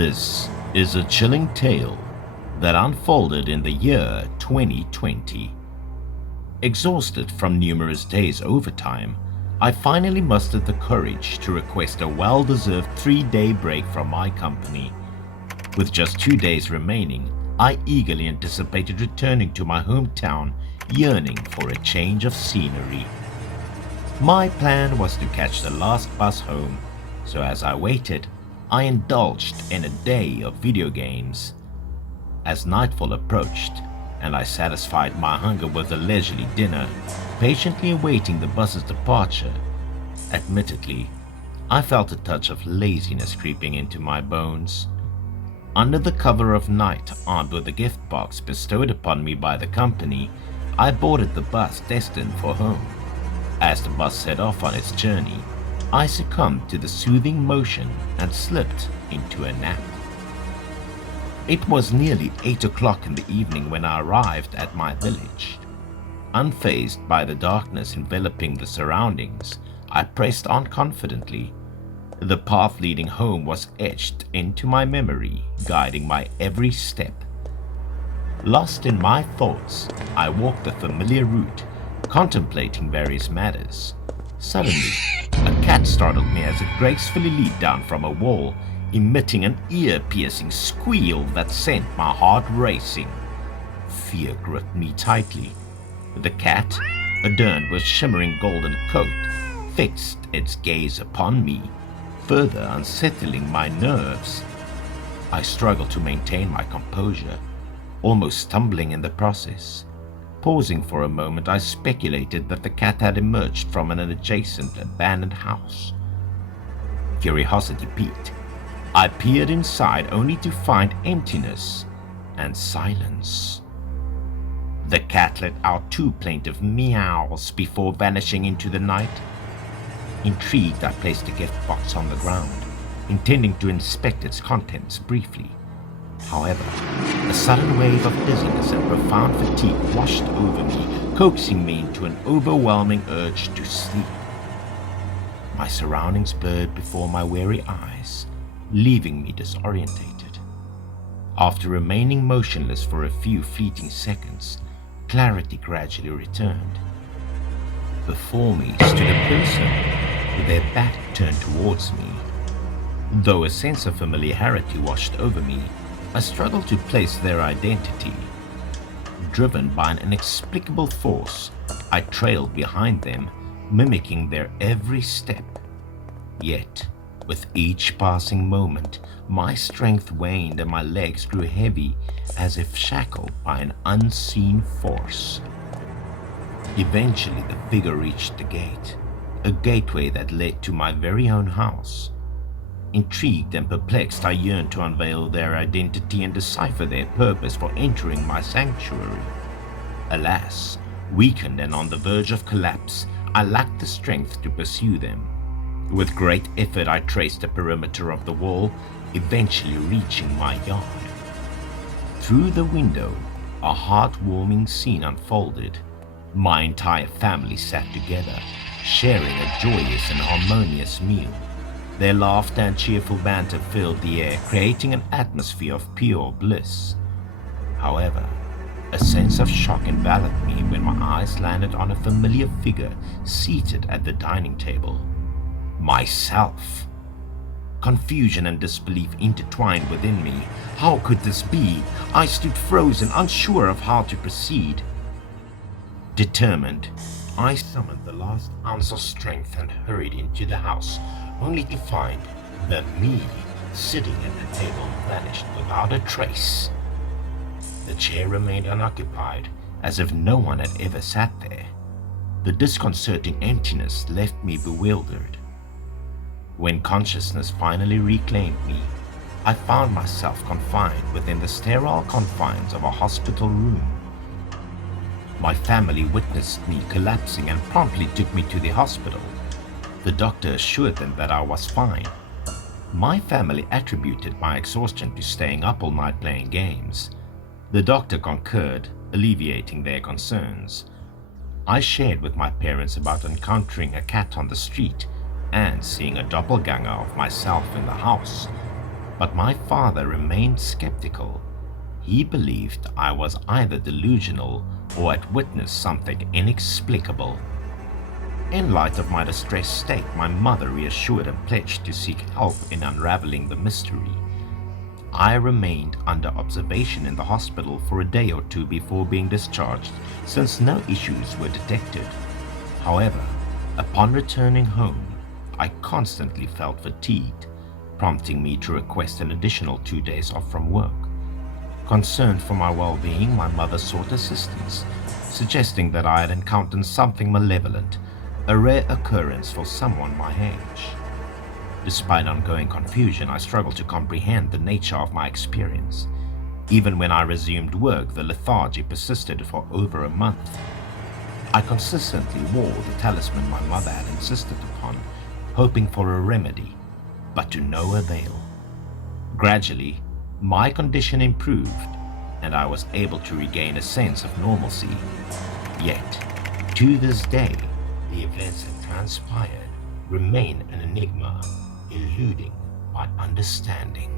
This is a chilling tale that unfolded in the year 2020. Exhausted from numerous days overtime, I finally mustered the courage to request a well-deserved 3-day break from my company. With just 2 days remaining, I eagerly anticipated returning to my hometown, yearning for a change of scenery. My plan was to catch the last bus home, so as I waited, I indulged in a day of video games. As nightfall approached, and I satisfied my hunger with a leisurely dinner, patiently awaiting the bus's departure, admittedly, I felt a touch of laziness creeping into my bones. Under the cover of night, armed with a gift box bestowed upon me by the company, I boarded the bus destined for home. As the bus set off on its journey, I succumbed to the soothing motion and slipped into a nap. It was nearly 8 o'clock in the evening when I arrived at my village. Unfazed by the darkness enveloping the surroundings, I pressed on confidently. The path leading home was etched into my memory, guiding my every step. Lost in my thoughts, I walked the familiar route, contemplating various matters. Suddenly, a cat startled me as it gracefully leaped down from a wall, emitting an ear-piercing squeal that sent my heart racing. Fear gripped me tightly. The cat, adorned with shimmering golden coat, fixed its gaze upon me, further unsettling my nerves. I struggled to maintain my composure, almost stumbling in the process. Pausing for a moment, I speculated that the cat had emerged from an adjacent abandoned house. Curiosity piqued. I peered inside only to find emptiness and silence. The cat let out 2 plaintive meows before vanishing into the night. Intrigued, I placed the gift box on the ground, intending to inspect its contents briefly. However, a sudden wave of dizziness and profound fatigue washed over me, coaxing me into an overwhelming urge to sleep. My surroundings blurred before my weary eyes, leaving me disorientated. After remaining motionless for a few fleeting seconds, clarity gradually returned. Before me stood a person with their back turned towards me. Though a sense of familiarity washed over me, I struggled to place their identity. Driven by an inexplicable force, I trailed behind them, mimicking their every step. Yet, with each passing moment, my strength waned and my legs grew heavy, as if shackled by an unseen force. Eventually, the figure reached the gate, a gateway that led to my very own house. Intrigued and perplexed, I yearned to unveil their identity and decipher their purpose for entering my sanctuary. Alas, weakened and on the verge of collapse, I lacked the strength to pursue them. With great effort, I traced the perimeter of the wall, eventually reaching my yard. Through the window, a heartwarming scene unfolded. My entire family sat together, sharing a joyous and harmonious meal. Their laughter and cheerful banter filled the air, creating an atmosphere of pure bliss. However, a sense of shock enveloped me when my eyes landed on a familiar figure seated at the dining table. Myself. Confusion and disbelief intertwined within me. How could this be? I stood frozen, unsure of how to proceed. Determined, I summoned the last ounce of strength and hurried into the house, only to find that me sitting at the table vanished without a trace. The chair remained unoccupied, as if no one had ever sat there. The disconcerting emptiness left me bewildered. When consciousness finally reclaimed me, I found myself confined within the sterile confines of a hospital room. My family witnessed me collapsing and promptly took me to the hospital. The doctor assured them that I was fine. My family attributed my exhaustion to staying up all night playing games. The doctor concurred, alleviating their concerns. I shared with my parents about encountering a cat on the street and seeing a doppelganger of myself in the house. But my father remained skeptical. He believed I was either delusional or had witnessed something inexplicable. In light of my distressed state, my mother reassured and pledged to seek help in unraveling the mystery. I remained under observation in the hospital for a day or two before being discharged, since no issues were detected. However, upon returning home, I constantly felt fatigued, prompting me to request an additional 2 days off from work. Concerned for my well-being, my mother sought assistance, suggesting that I had encountered something malevolent, a rare occurrence for someone my age. Despite ongoing confusion, I struggled to comprehend the nature of my experience. Even when I resumed work, the lethargy persisted for over a month. I consistently wore the talisman my mother had insisted upon, hoping for a remedy, but to no avail. Gradually, my condition improved, and I was able to regain a sense of normalcy. Yet, to this day, the events that transpired remain an enigma, eluding my understanding.